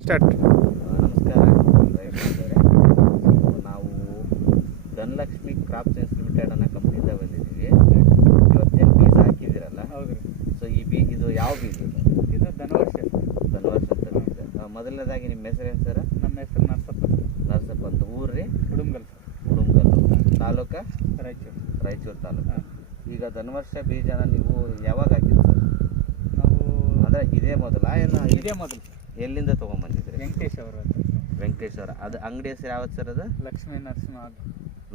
Start. ನಮಸ್ಕಾರ ರೈತರೇ. ನಾವು ಧನಲಕ್ಷ್ಮಿ ಕ್ರಾಪ್ ಸೈನ್ಸ್ ಲಿಮಿಟೆಡ್ ಅನ್ನೋ ಕಂಪ್ನಿಯಿಂದ ಬಂದಿದ್ದೀವಿ. ಇವತ್ತೇನು ಬೀಜ ಹಾಕಿದ್ದೀರಲ್ಲ, ಹೌದು ರೀ. ಸೊ ಇದು ಯಾವ ಬೀಜ? ಇದು ಧನವರ್ಷ. ಧನವರ್ಷ ಅಂತ ಬೀಜ. ಮೊದಲನೇದಾಗಿ ನಿಮ್ಮ ಹೆಸರು ಏನು ಸರ್? ನಮ್ಮ ಹೆಸರು ನರಸಪ್ಪ. ನರಸಪ್ಪ ಅಂತ. ಊರು ರೀ? ಉಡುಮ್ಗಲ್ ಸರ್. ಉಡುಮ್ಗಲ್ಲು. ತಾಲೂಕು? ರಾಯಚೂರು. ರಾಯಚೂರು ತಾಲೂಕು. ಈಗ ಧನವರ್ಷ ಬೀಜನ ನೀವು ಯಾವಾಗ ಹಾಕಿದ್ರಿ ಸರ್? ನಾವು ಅಂದರೆ ಇದೇ ಮೊದಲ ಏನು? ಇದೇ ಮೊದಲು ಎಲ್ಲಿಂದ ತೊಗೊಂಬಂದಿದ್ರಿ? ವೆಂಕಟೇಶ್ ಅವರು. ವೆಂಕಟೇಶ್ ಅವರ. ಅದು ಅಂಗಡಿ ಹೆಸರು ಯಾವತ್ತು ಸರ್? ಅದು ಲಕ್ಷ್ಮೀ ನರಸಿಂಹ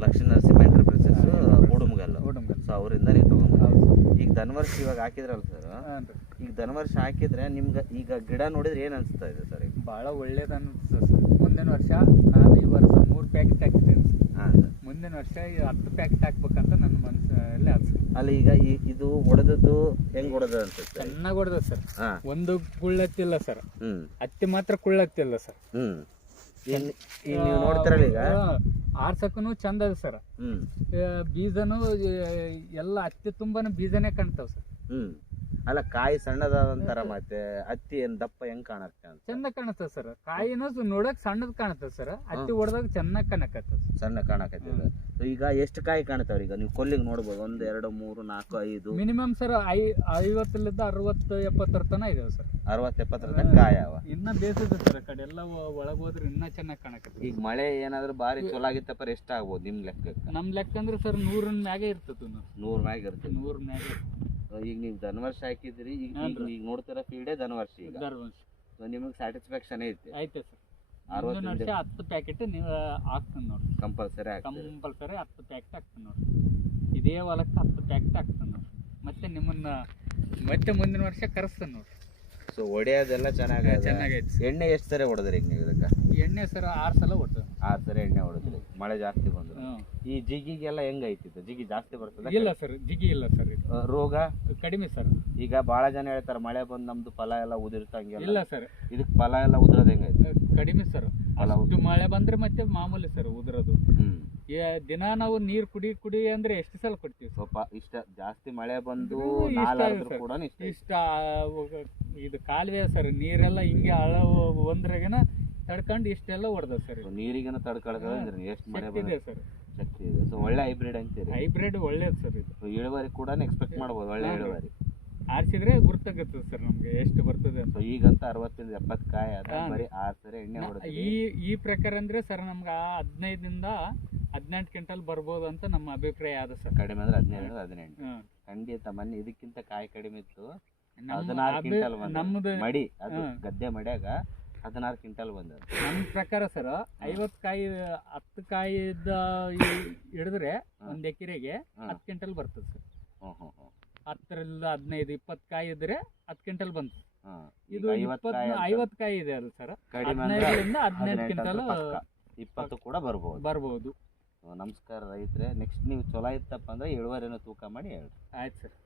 ಲಕ್ಷ್ಮೀ ನರಸಿಂಹ ಎಂಟರ್ಪ್ರೈಸಸ್ ಉಡುಮ್ಗಲ್ಲು. ಉಡುಮ್ಗಲ್. ಸೊ ಅವರಿಂದ ನೀವು ತೊಗೊಂಬಂದ್ರಿ. ಹೌದು. ಈಗ ಧನವರ್ಷ ಇವಾಗ ಹಾಕಿದ್ರಲ್ಲ ಸರ್, ಹಾಂ ರೀ. ಈಗ ಧನವರ್ಷ ಹಾಕಿದ್ರೆ ನಿಮ್ಗೆ ಈಗ ಗಿಡ ನೋಡಿದ್ರೆ ಏನು ಅನಿಸ್ತಾ ಇದೆ ಸರ್? ಈಗ ಭಾಳ ಒಳ್ಳೇದು ಅನಿಸ್ತದೆ ಸರ್. ಮುಂದಿನ ವರ್ಷ ನಾನು ಈ ವರ್ಷ 3 ಪ್ಯಾಕೆಟ್ ಹಾಕಿದ್ದೇನೆ ಸರ್. ಹಾಂ ಸರ್. ಮುಂದಿನ ವರ್ಷ 10 ಪ್ಯಾಕೆಟ್ ಹಾಕ್ಬೇಕಂತ ನನ್ನ ಮನಸ್ಸಲ್ಲೇ ಅನ್ಸುತ್ತೆ. ಅಲ್ಲಿ ಈಗ ಇದು ಹೊಡೆದದ್ದು ಹೆಂಗೆ ಹೊಡೆದ ಅನ್ಸುತ್ತೆ? ಚೆನ್ನಾಗಿ ಹೊಡೆದ ಸರ್. ಹಾಂ. ಒಂದು ಕುಳ್ಳತ್ತಿಲ್ಲ ಸರ್. ಹ್ಞೂ ಹತ್ತಿ ಮಾತ್ರ ಕುಳ್ಳತ್ತಿಲ್ಲ ಸರ್. ಹ್ಞೂ. ಈಗ ನೀವು ನೋಡ್ತಿರಲ್ಲ ಈಗ. ಆರ್ಸಕ್ಕೂ ಚಂದ ಅದ ಸರ್. ಹ್ಞೂ ಬೀಜನು ಎಲ್ಲ ಹತ್ತಿ ತುಂಬಾನು ಬೀಜನೇ ಕಾಣ್ತಾವ ಸರ್. ಹ್ಞೂ. ಅಲ್ಲ, ಕಾಯಿ ಸಣ್ಣದಾದಂತಾರ, ಮತ್ತೆ ಹತ್ತಿ ಏನು ದಪ್ಪ ಹೆಂಗೆ ಕಾಣತ್ತೆ ಅಂತ? ಚಂದ ಕಾಣತ್ತದ ಸರ್. ಕಾಯಿನೂ ನೋಡಕ್ ಸಣ್ಣದ್ ಕಾಣತ್ತದ ಸರ್. ಹತ್ತಿ ಹೊಡೆದಾಗ ಚೆನ್ನಾಗಿ ಕಾಣಕತ್ತದ. ಸಣ್ಣ ಕಾಣಕತ್ತಿದೆ. ಈಗ ಎಷ್ಟು ಕಾಯಿ ಕಾಣ್ತಾವ್ರಿ? ಈಗ ನೀವು ಕೊಲ್ಲಿಗೆ ನೋಡ್ಬೋದು. 1 2 3 4 5 ಮಿನಿಮಮ್ ಸರ್ 50 60 70 ತನ ಇದಾವೆ ಸರ್. 60 70 ತನಕ ಕಾಯಿ ಅವ. ಇನ್ನ ಬೇಸದ ಸರ್. ಆ ಕಡೆ ಎಲ್ಲ ಒಳಗ್ ಹೋದ್ರೆ ಇನ್ನ ಚೆನ್ನಾಗಿ ಕಾಣಕತ್ತದ. ಈಗ ಮಳೆ ಏನಾದ್ರು ಭಾರಿ ಚಲೋ ಆಗಿತ್ತಪ್ಪ, ಎಷ್ಟು ಆಗ್ಬೋದು ನಿಮ್ಮ ಲೆಕ್ಕಕ್ಕೆ? ನಮ್ ಲೆಕ್ಕ ಅಂದ್ರೆ ಸರ್ 100 ಮ್ಯಾಗೆ ಇರ್ತದ. 100 ಮ್ಯಾಗ ಇರ್ತದೆ. 100 ಮ್ಯಾಗೆ. ಈಗ ನೀವು ಧನವರ್ಷ ಹಾಕಿದ್ರಿ. ಈಗ ನೋಡ್ತಿರೋ ಫೀಲ್ಡೇ ಧನವರ್ಷ. ಈಗ ನಿಮಗೆ ಸ್ಯಾಟಿಸ್ಫ್ಯಾಕ್ಷನ್ ಐತಿ? ಆಯ್ತು ಸರ್. ಮುಂದಿನ ವರ್ಷ 10 ಪ್ಯಾಕೆಟ್ ನೀವು ಹಾಕ್ತೀನಿ ನೋಡ್ರಿ. ಕಂಪಲ್ಸರಿ 10 ಪ್ಯಾಕೆಟ್ ಹಾಕ್ತೀನಿ ನೋಡ್ರಿ. ಇದೇ ಹೊಲಕ್ಕೆ 10 ಪ್ಯಾಕೆಟ್ ಹಾಕ್ತೀನಿ ನೋಡ್ರಿ. ಮತ್ತೆ ಮುಂದಿನ ವರ್ಷ ಕರೆಸ್ತೀನಿ ನೋಡ್ರಿ. ಸೊ ಹೊಡೆಯೋದೆಲ್ಲ ಚೆನ್ನಾಗೈತೆ. ಚೆನ್ನಾಗೈತೆ. ಎಣ್ಣೆ ಎಷ್ಟು ಸರಿ ಹೊಡೆದ್ರಿ ಈಗ ನೀವು ಇದಕ್ಕೆ? ಎಣ್ಣೆ ಸರ್ 6 ಸಲ ಹೊಡ್ತದೆ. 6 ಸರಿ ಎಣ್ಣೆ ಹೊಡೆದ್ರಿ. ಮಳೆ ಜಾಸ್ತಿ ಬಂದ್ರು. ಈ ಜಿಗಿಗೆಲ್ಲ ಹೆಂಗೈತಿತ್ತು? ಜಿಗಿ ಜಾಸ್ತಿ ಬರ್ತದೆ? ಇಲ್ಲ ಸರ್, ಜಿಗಿ ಇಲ್ಲ ಸರ್. ಇದು ರೋಗ ಕಡಿಮೆ ಸರ್. ಈಗ ಬಹಳ ಜನ ಹೇಳ್ತಾರೆ ಮಳೆ ಬಂದು ನಮ್ದು ಫಲ ಎಲ್ಲ ಉದಿರ್ತಂಗೆ. ಇಲ್ಲ ಸರ್, ಇದಕ್ಕೆ ಫಲ ಎಲ್ಲ ಉದ್ರೋದು ಹೆಂಗೈತೆ? ಕಡಿಮೆ ಸರ್. ಅಷ್ಟು ಮಳೆ ಬಂದ್ರೆ ಮತ್ತೆ ಮಾಮೂಲಿ ಸರ್ ಉದುರೋದು. ದಿನ ನಾವು ನೀರ್ ಕುಡಿ ಅಂದ್ರೆ ಎಷ್ಟು ಸಲ ಕೊಡ್ತೀವಿ? ಸ್ವಲ್ಪ ಇಷ್ಟ ಜಾಸ್ತಿ ಮಳೆ ಬಂದು ಕೂಡ ಇಷ್ಟ. ಇದು ಕಾಲುವೆ ಸರ್. ನೀರೆಲ್ಲ ಹಿಂಗೆ ಹಳ ಒಂದ್ರಾಗನ ತಡ್ಕೊಂಡು ಇಷ್ಟೆಲ್ಲ ಹೊಡೆದ ಸರ್. ನೀರಿಗನ ತಡ್ಕೊಳ್ತಾರೆ. ಎಷ್ಟು ಮಳೆ ಬಂದಿದೆ ಸರ್. ಶಕ್ತಿ ಇದೆ. ಸೊ ಒಳ್ಳೆ ಹೈಬ್ರಿಡ್ ಅಂತೀರಿ? ಹೈಬ್ರಿಡ್ ಒಳ್ಳೇದು ಸರ್. ಇದು ಇಳುವರಿ ಕೂಡ ಎಕ್ಸ್ಪೆಕ್ಟ್ ಮಾಡ್ಬೋದು. ಒಳ್ಳೆ ಇಳುವರಿ ಆರಿಸಿದ್ರೆ ಗುರ್ತಾಗತ್ತದ ಸರ್ ನಮ್ಗೆ ಎಷ್ಟು ಬರ್ತದೆ ಅಂತ. ಈಗಂತ 60 70 ಕಾಯಿ ಬರೀ 6 ಸರಿ ಎಣ್ಣೆ ಹೊಡೆದ್ರಿ. ಈ ಪ್ರಕಾರ ಅಂದ್ರೆ ಸರ್ ನಮ್ಗೆ 15 18 ಕ್ವಿಂಟಲ್ ಬರ್ಬೋದು ಅಂತ ನಮ್ಮ ಅಭಿಪ್ರಾಯ ಆದ ಸರ್. ಕಡಿಮೆ ಅಂದ್ರೆ 17 18. ಖಂಡಿತ. ಮೊನ್ನೆ ಇದಕ್ಕಿಂತ ಕಾಯಿ ಕಡಿಮೆ ಇತ್ತು. 16 ಕ್ವಿಂಟಲ್ ಬಂದ ಮಡಿ. ಅದು ಗದ್ದೆ ಮಡ್ಯಾಗ 16 ಕ್ವಿಂಟಲ್ ಬಂದ. ನಮ್ಮ ಪ್ರಕಾರ ಸರ್ 50 ಕಾಯಿ 10 ಕಾಯಿದ ಹಿಡಿದ್ರೆ 1 ಎಕರೆಗೆ 10 ಕ್ವಿಂಟಲ್ ಬರ್ತದೆ ಸರ್. 10ರಿಂದ 15 20 ಕಾಯಿ ಇದ್ರೆ 10 ಕ್ವಿಂಟಲ್ ಬಂತು. ಇದು 50 ಕಾಯಿ ಇದೆ ಅಲ್ಲ ಸರ್. 15ರಿಂದ 18 ಕ್ವಿಂಟಲ್ 20 ಕೂಡ ಬರ್ಬೋದು. ನಮಸ್ಕಾರ ರೈತರೆ. ನೆಕ್ಸ್ಟ್ ನೀವು ಚಲೋ ಇತ್ತಪ್ಪ ಅಂದ್ರೆ ಇಳುವರಿನ ತೂಕ ಮಾಡಿ ಹೇಳ್ರಿ. ಆಯ್ತು ಸರ್.